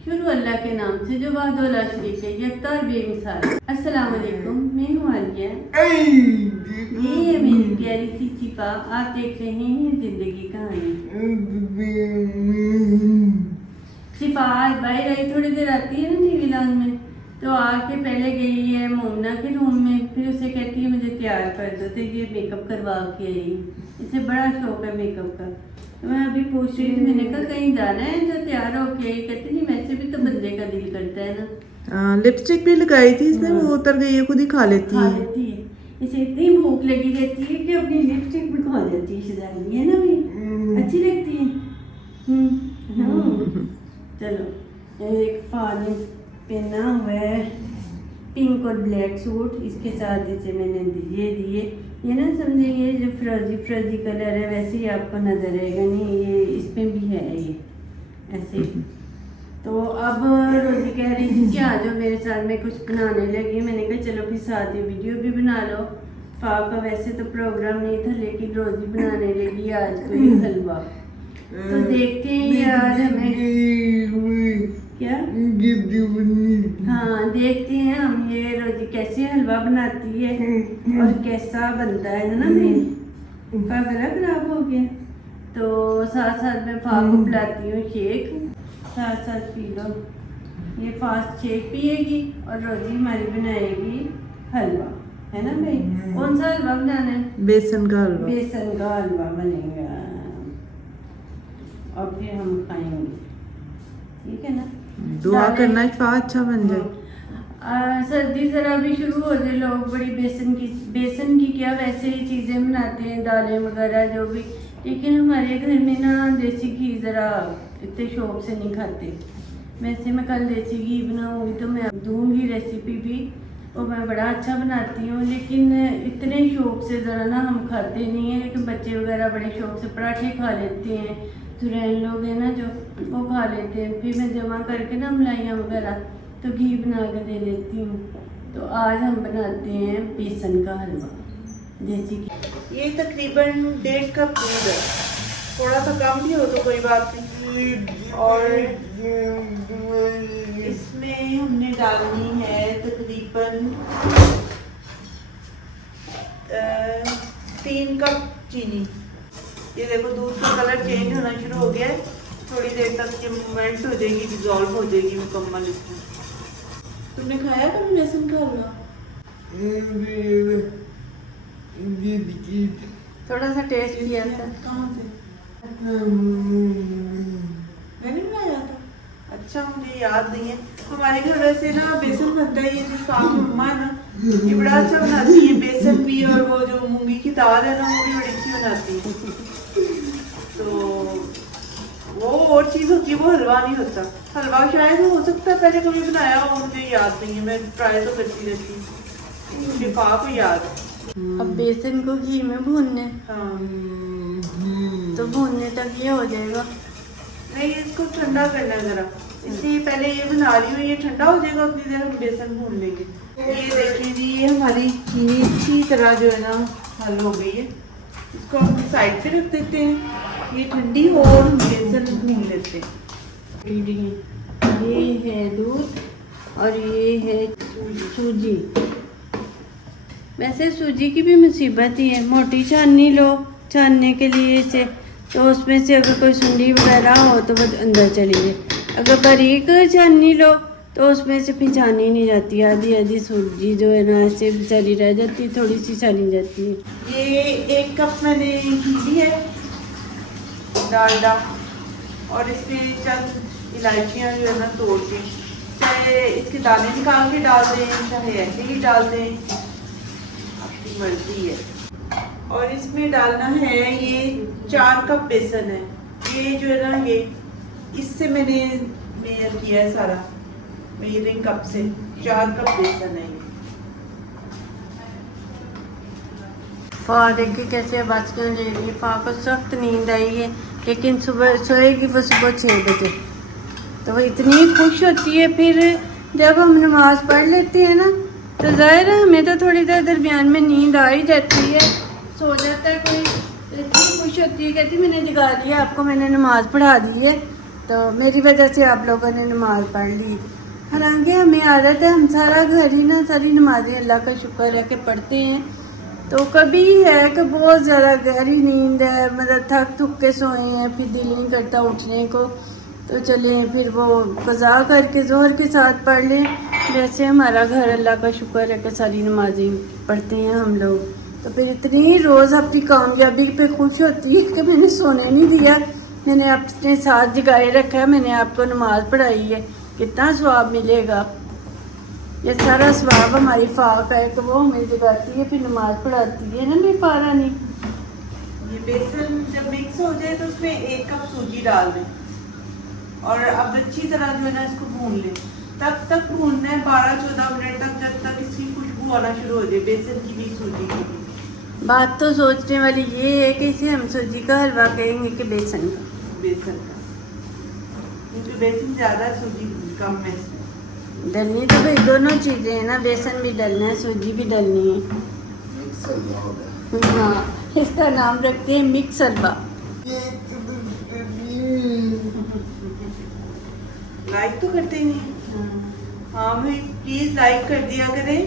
शुरू अल्लाह के नाम से जो वाहदुल्ला शरीक है, यकतार बेमिसाल। अस्सलाम वालेकुम, मैं हूँ आलिया। ये है मेरी प्यारी सी शिफा। आप देख रहे हैं जिंदगी कहानी। शिफा आज बाहर आई, थोड़ी देर आती है ना टीवी लॉन्च में, तो आके पहले गई है मोमना के रूम में, फिर उसे कहती है मुझे तैयार कर दो, तो ये मेकअप करवा के आई। इसे बड़ा शौक है मेकअप का। तो मैं अभी पूछ रही थी, मैंने कहा कहीं जाना है तो तैयार होके आई। कहती नहीं, वैसे भी तो बंदे का दिल करता है ना। लिपस्टिक भी लगाई थी इसने, वो उतर गई है, खुद ही खा लेती खा है। लेती है। इसे इतनी भूख लगी रहती है कि अपनी लिपस्टिक भी खा जाती है। शिजानी है ना भी अच्छी लगती है। चलो, एक फानी पहना हुआ है पिंक और ब्लैक सूट, इसके साथ इसे मैंने दिए ये ना समझिए जो फ्रोजी कलर है वैसे ही आपको नजर आएगा। नहीं, ये इसमें भी है ये ऐसे। तो अब रोजी कह रही थी कि आ जाओ मेरे साथ, में कुछ बनाने लगी। मैंने कहा चलो फिर साथ ही वीडियो भी बना लो। का वैसे तो प्रोग्राम नहीं था, लेकिन रोजी बनाने लगी आज कोई हलवा। तो देखते हैं आज हमें क्या, हाँ देखते हैं हम ये रोजी कैसे हलवा बनाती है और कैसा बनता है ना। मेरा गला खराब हो गया, तो साथ साथ में फा को पिलाती हूँ शेक, साथ साथ पी लो। ये फास्ट शेक पिएगी और रोजी हमारी बनाएगी हलवा, है ना भाई। कौन सा हलवा बनाना है? बेसन का हलवा। बेसन का हलवा बनेगा और फिर हम खाएंगे, ठीक है ना। दुआ करना अच्छा बन जाए। सर्दी जरा भी शुरू हो जाए, लोग बड़ी बेसन की क्या वैसे ही चीज़ें बनाते हैं, दालें वगैरह जो भी। लेकिन हमारे घर में ना देसी घी ज़रा इतने शौक से नहीं खाते। वैसे मैं कल देसी घी बनाऊंगी तो मैं दूंगी रेसिपी भी, और मैं बड़ा अच्छा बनाती हूँ। लेकिन इतने शौक से ज़रा ना हम खाते नहीं हैं। लेकिन बच्चे वगैरह बड़े शौक से पराठे खा लेते हैं, सुरैन लोग हैं ना जो, वो खा लेते हैं। फिर मैं जमा करके ना मलाइयाँ वगैरह तो घी बना के दे देती हूँ। तो आज हम बनाते हैं बेसन का हलवा देसी घी। ये तकरीबन 1.5 कप दूध है, थोड़ा सा कम भी हो तो कोई बात नहीं। और इसमें हमने डालनी है तकरीबन 3 कप चीनी। ये देखो दूध का कलर चेंज होना शुरू हो गया है, थोड़ी देर तक ये मेल्ट हो जाएगी, डिजॉल्व हो जाएगी मुकम्मल इसमें। तुमने खाया कभी बेसन का हलवा? थोड़ा सा टेस्ट किया था। कहाँ से? मैंने बनाया था। अच्छा, मुझे याद नहीं है। हमारे घर वैसे ना बेसन बनता है, ये जो साफ मम्मा है ना, ये बड़ा अच्छा बनाती है बेसन भी, और वो जो मूंगी की दाल है ना वो भी बड़ी अच्छी बनाती है। तो वो और चीज़ होती है, वो हलवा नहीं होता। हलवा शायद हो सकता है पहले कभी बनाया हो, मुझे याद नहीं है। मैं ट्राई तो करती रहती हूँ, शिफा को याद है। अब बेसन को घी में भूनने, हाँ, तो भूनने तक ये हो जाएगा। नहीं, इसको ठंडा करना है जरा, इसलिए पहले ये बना रही हूँ। ये ठंडा हो जाएगा, उतनी देर हम बेसन भून लेंगे। ये देखिए जी, ये हमारी चीनी अच्छी तरह जो है ना हल हो गई है। इसको हम साइड पे रख देते हैं, ये ठंडी हो और हम बेसन भून लेते हैं। ये है दूध और ये है सूजी। वैसे सूजी की भी मुसीबत ही है, मोटी छाननी लो छानने के लिए इसे, तो उसमें से अगर कोई सुंडी वगैरह हो तो वो अंदर चली जाए। अगर बारीक छाननी लो तो उसमें से फिर छानी नहीं जाती, आधी सूजी जो है ना ऐसे बेचारी रह जाती है, थोड़ी सी छानी जाती है। ये 1 कप मैंने घी है डालडा, और इसमें चंद इलायचियाँ जो है ना तोड़ के, चाहे इसके दाने निकाल के डाल दें, चाहे ऐसे ही डाल दें, आपकी मर्जी है। और इसमें डालना है ये 4 कप बेसन है। ये जो है ना, ये इससे मैंने मेजर किया है सारा, मेजरिंग कप से 4 कप बेसन है। फा देखिए कैसे आवाज़ क्यों ले रही है। फा को सख्त नींद आई है, लेकिन सुबह सोएगी वो सुबह 6 बजे। तो वो इतनी खुश होती है, फिर जब हम नमाज़ पढ़ लेते हैं ना तो ज़ाहिर है हमें तो थोड़ी देर दरमियान में नींद आ ही जाती है, सो जाता है कोई। इतनी खुश होती है, कहती मैंने जगा दिया आपको, मैंने नमाज़ पढ़ा दी है, तो मेरी वजह से आप लोगों ने नमाज पढ़ ली। हालांकि हमें आदत है, हम सारा घर ही ना सारी नमाजें अल्लाह का शुक्र है कि पढ़ते हैं। तो कभी है कि बहुत ज़्यादा गहरी नींद है, मतलब थक थुक के सोए हैं, फिर दिल नहीं करता उठने को, तो चलें फिर वो कज़ा करके ज़ोहर के साथ पढ़ लें। वैसे हमारा घर अल्लाह का शुक्र है कि सारी नमाजें पढ़ते हैं हम लोग। तो फिर इतनी रोज़ अपनी कामयाबी पे खुश होती है कि मैंने सोने नहीं दिया, मैंने अपने साथ जगाए रखा है, मैंने आपको नमाज़ पढ़ाई है, कितना सवाब मिलेगा। ये सारा सवाब हमारी फाक है कि वो हमें जगाती है फिर नमाज पढ़ाती है ना मेरी पारा नहीं। ये बेसन जब मिक्स हो जाए तो उसमें 1 कप सूजी डाल दें और अब अच्छी तरह जो है ना इसको भून लें। तब तक भूनना है 12-14 मिनट तक, जब तक इसकी खुशबू आना शुरू हो जाए, बेसन की भी सूजी की भी। बात तो सोचने वाली ये है कि इसे हम सूजी का हलवा कहेंगे कि बेसन का। बेसन का, क्योंकि बेसन ज़्यादा सूजी कम है इसमें। डलनी तो भाई दोनों चीज़ें हैं ना, बेसन भी डलना है, सूजी भी डलनी है। हाँ, इसका नाम रखते हैं मिक्स हलवा। लाइक तो करते ही नहीं। हाँ भाई प्लीज़ लाइक कर दिया करें,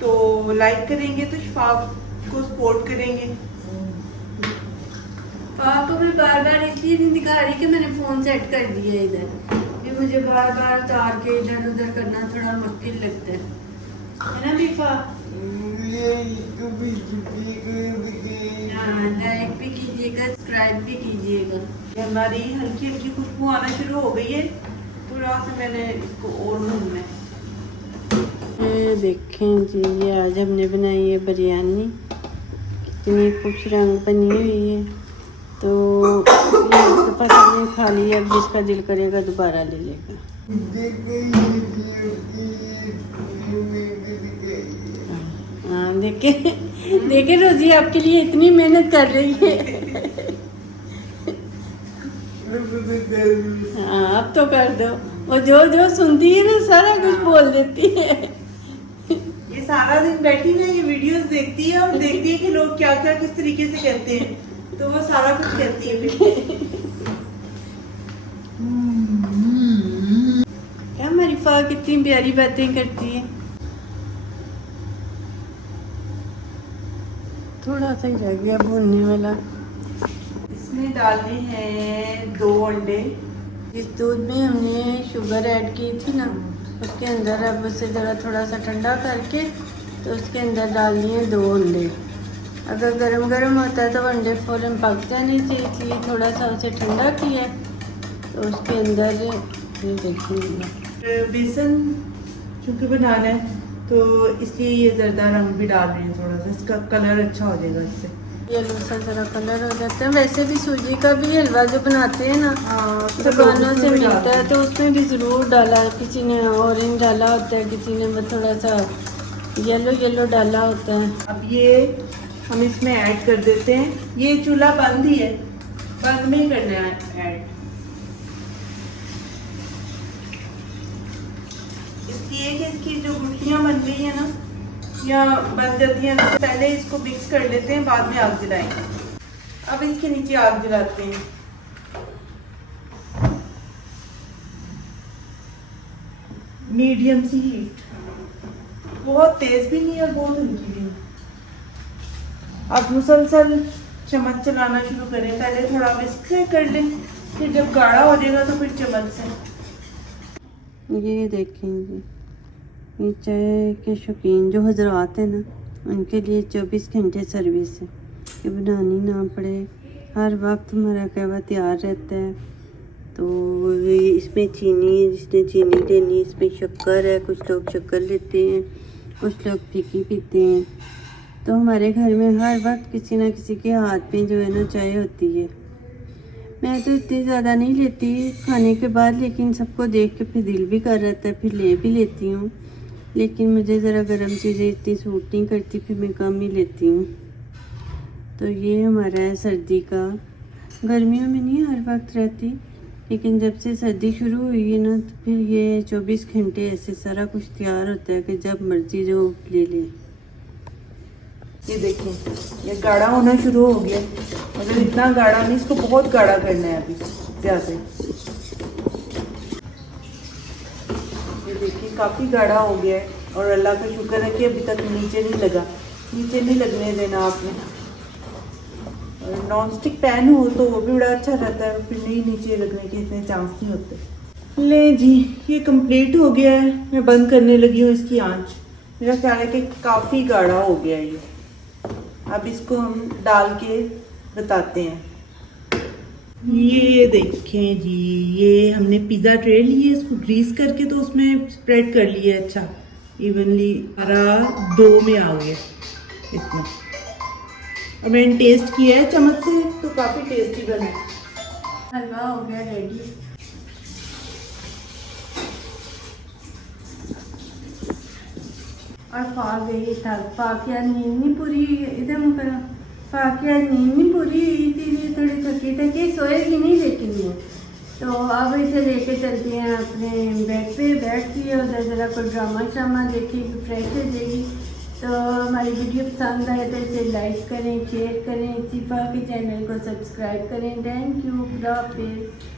तो लाइक करेंगे तो शफाक को सपोर्ट करेंगे। पापा को मैं बार बार इसलिए नहीं दिखा रही कि मैंने फ़ोन सेट कर दिया इधर, कि मुझे बार बार उतार के इधर उधर करना थोड़ा मुश्किल लगता है ना बीफा। हाँ, लाइक भी कीजिएगा, सब्सक्राइब भी कीजिएगा। ये हमारी हल्की हल्की खुशबू आना शुरू हो गई है, थोड़ा सा मैंने इसको और भूनना है। ये देखें जी, ये आज हमने बनाई है बिरयानी, कितनी खुश रंग बनी हुई है। तो ये पता नहीं खा लिया, अब जिसका दिल करेगा दोबारा ले लेगा। हाँ देखे देखे रोजी आपके लिए इतनी मेहनत कर रही है। हाँ अब तो कर दो, वो जो जो सुनती है ना सारा कुछ बोल देती है। ये सारा दिन बैठी ना ये वीडियोस देखती है और देखती है कि लोग क्या क्या किस तरीके से कहते हैं, तो वो सारा कुछ कहती है फिर। क्या हमारी फा कितनी प्यारी बातें करती है। थोड़ा सा ही रह गया भूनने वाला। इसमें डालने हैं 2 अंडे। जिस दूध में हमने शुगर ऐड की थी ना, उसके अंदर अब उसे ज़रा थोड़ा सा ठंडा करके तो उसके अंदर डाल दिए 2 अंडे। अगर गरम गरम होता है तो अंडे फ़ौरन पक जाने चाहिए, इसलिए थोड़ा सा उसे ठंडा किया तो उसके अंदर ये देखिए बेसन चूँकि बनाना है तो इसलिए ये जर्दा रंग भी डाल रहे हैं, थोड़ा सा इसका कलर अच्छा हो जाएगा इससे। येलो सा ज़रा कलर हो जाता है। वैसे भी सूजी का भी हलवा जो बनाते हैं ना दुकानों से मिलता है, तो उसमें भी ज़रूर डाला, किसी ने ऑरेंज डाला होता है, किसी ने वो थोड़ा सा येलो येलो डाला होता है। अब ये हम इसमें ऐड कर देते हैं। ये चूल्हा बंद ही है, बंद में ही करना है ऐड, इसलिए कि इसकी जो गुठलियाँ बन गई है ना या बन जाती हैं, तो पहले इसको मिक्स कर लेते हैं, बाद में आग जलाएंगे। अब इसके नीचे आग जलाते हैं। मीडियम सी हीट, बहुत तेज भी नहीं और बहुत हल्की भी नहीं। अब मुसलसल चम्मच चलाना शुरू करें, पहले थोड़ा विस्क से कर लें, फिर जब गाढ़ा हो जाएगा तो फिर चम्मच से। ये देखें जी, ये चाय के शौकीन जो हजरात हैं ना, उनके लिए 24 घंटे सर्विस है कि बनानी ना पड़े, हर वक्त हमारा कहवा तैयार रहता है। तो इसमें चीनी, जिसने चीनी लेनी, इसमें शक्कर है, कुछ लोग शक्कर लेते हैं, कुछ लोग फीकी पीते हैं। तो हमारे घर में हर वक्त किसी ना किसी के हाथ में जो है ना चाय होती है। मैं तो इतनी ज़्यादा नहीं लेती खाने के बाद, लेकिन सबको देख के फिर दिल भी कर रहता है, फिर ले भी लेती हूँ। लेकिन मुझे ज़रा गर्म चीज़ें इतनी सूट नहीं करती, फिर मैं कम ही लेती हूँ। तो ये हमारा है सर्दी का, गर्मियों में नहीं हर वक्त रहती, लेकिन जब से सर्दी शुरू हुई है ना तो फिर ये 24 घंटे ऐसे सारा कुछ तैयार होता है कि जब मर्जी जो ले ले। ये देखें, ये गाढ़ा होना शुरू हो गया, मगर इतना गाढ़ा नहीं, इसको बहुत गाढ़ा करना है अभी ज़्यादा। काफ़ी गाढ़ा हो गया है और अल्लाह का शुक्र है कि अभी तक नीचे नहीं लगा। नीचे नहीं लगने देना आपने। और नॉन स्टिक पैन हो तो वो भी बड़ा अच्छा रहता है, फिर नहीं नीचे लगने के इतने चांस नहीं होते। ले जी, ये कंप्लीट हो गया है। मैं बंद करने लगी हूँ इसकी आंच। मेरा ख्याल है कि काफ़ी गाढ़ा हो गया है ये। अब इसको हम डाल के बताते हैं। ये देखें जी, ये हमने पिज़्ज़ा ट्रे ली है, इसको ग्रीस करके तो उसमें स्प्रेड कर लिया है अच्छा इवनली। हरा 2 में आ गया इतना। और मैंने टेस्ट किया है चम्मच से तो काफ़ी टेस्टी बना है। हलवा हो गया रेडी। और गई था फाकिया नींद नहीं पूरी इधर मुकर फाकिया नींद नहीं पूरी, इसीलिए थोड़ी थकी थकी सोएगी नहीं लेकिन वो तो अब इसे लेके चलती हैं अपने बेड पे। बैठती है उधर, ज़रा कोई ड्रामा श्रामा देखेगी, फ्रेश हो जाएगी। तो हमारी वीडियो पसंद आए तो इसे लाइक करें, शेयर करें, सिफा के चैनल को सब्सक्राइब करें। थैंक यू, खुदा हाफिज़।